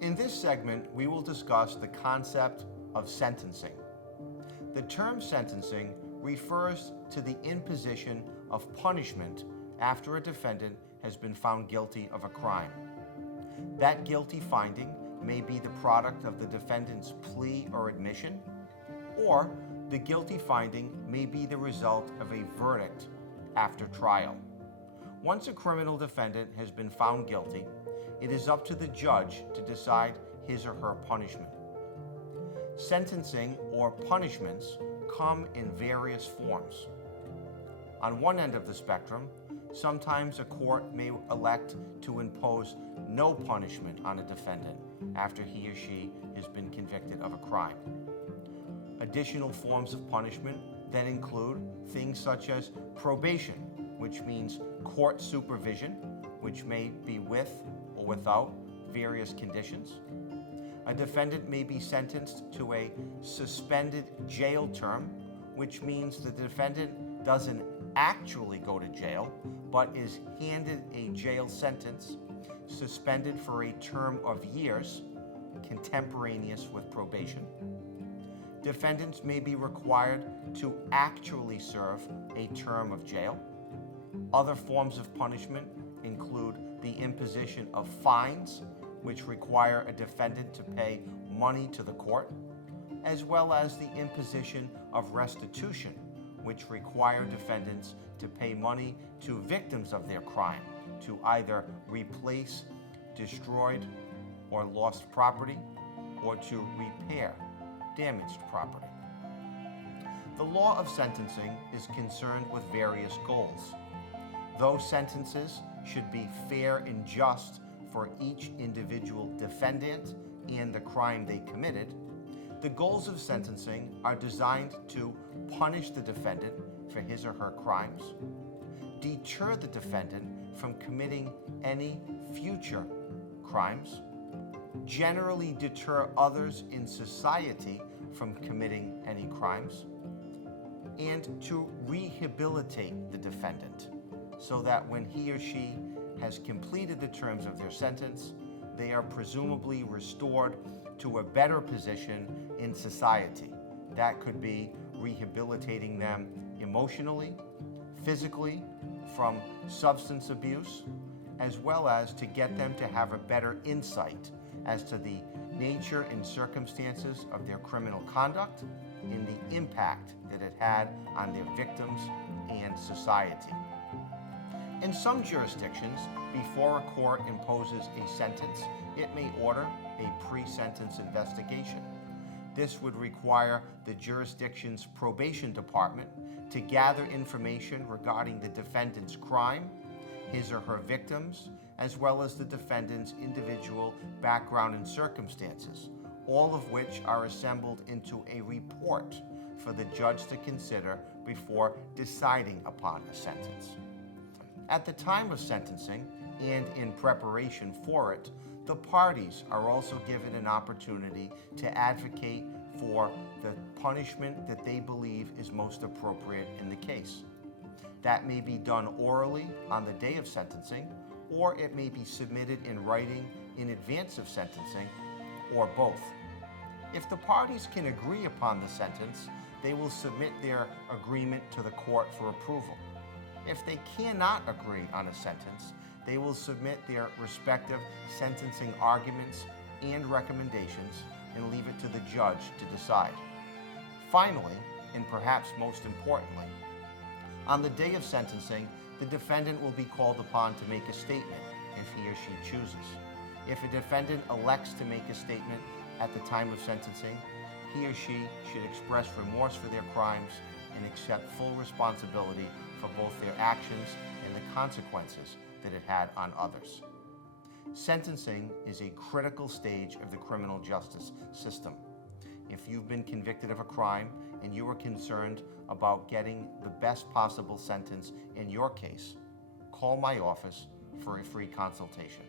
In this segment, we will discuss the concept of sentencing. The term sentencing refers to the imposition of punishment after a defendant has been found guilty of a crime. That guilty finding may be the product of the defendant's plea or admission, or the guilty finding may be the result of a verdict after trial. Once a criminal defendant has been found guilty, it is up to the judge to decide his or her punishment. Sentencing or punishments come in various forms. On one end of the spectrum, sometimes a court may elect to impose no punishment on a defendant after he or she has been convicted of a crime. Additional forms of punishment then include things such as probation, which means court supervision, which may be with or without various conditions. A defendant may be sentenced to a suspended jail term, which means the defendant doesn't actually go to jail, but is handed a jail sentence suspended for a term of years, contemporaneous with probation. Defendants may be required to actually serve a term of jail. Other forms of punishment include the imposition of fines, which require a defendant to pay money to the court, as well as the imposition of restitution, which require defendants to pay money to victims of their crime to either replace destroyed or lost property or to repair damaged property. The law of sentencing is concerned with various goals. Though sentences should be fair and just for each individual defendant and the crime they committed, the goals of sentencing are designed to punish the defendant for his or her crimes, deter the defendant from committing any future crimes, generally deter others in society from committing any crimes, and to rehabilitate the defendant so that when he or she has completed the terms of their sentence, they are presumably restored to a better position in society. That could be rehabilitating them emotionally, physically, from substance abuse, as well as to get them to have a better insight as to the nature and circumstances of their criminal conduct and the impact that it had on their victims and society. In some jurisdictions, before a court imposes a sentence, it may order a pre-sentence investigation. This would require the jurisdiction's probation department to gather information regarding the defendant's crime, his or her victims, as well as the defendant's individual background and circumstances, all of which are assembled into a report for the judge to consider before deciding upon a sentence. At the time of sentencing and in preparation for it, the parties are also given an opportunity to advocate for the punishment that they believe is most appropriate in the case. That may be done orally on the day of sentencing, or it may be submitted in writing in advance of sentencing, or both. If the parties can agree upon the sentence, they will submit their agreement to the court for approval. If they cannot agree on a sentence, they will submit their respective sentencing arguments and recommendations and leave it to the judge to decide. Finally, and perhaps most importantly, on the day of sentencing, the defendant will be called upon to make a statement if he or she chooses. If a defendant elects to make a statement at the time of sentencing, he or she should express remorse for their crimes and accept full responsibility for both their actions and the consequences that it had on others. Sentencing is a critical stage of the criminal justice system. If you've been convicted of a crime and you are concerned about getting the best possible sentence in your case, call my office for a free consultation.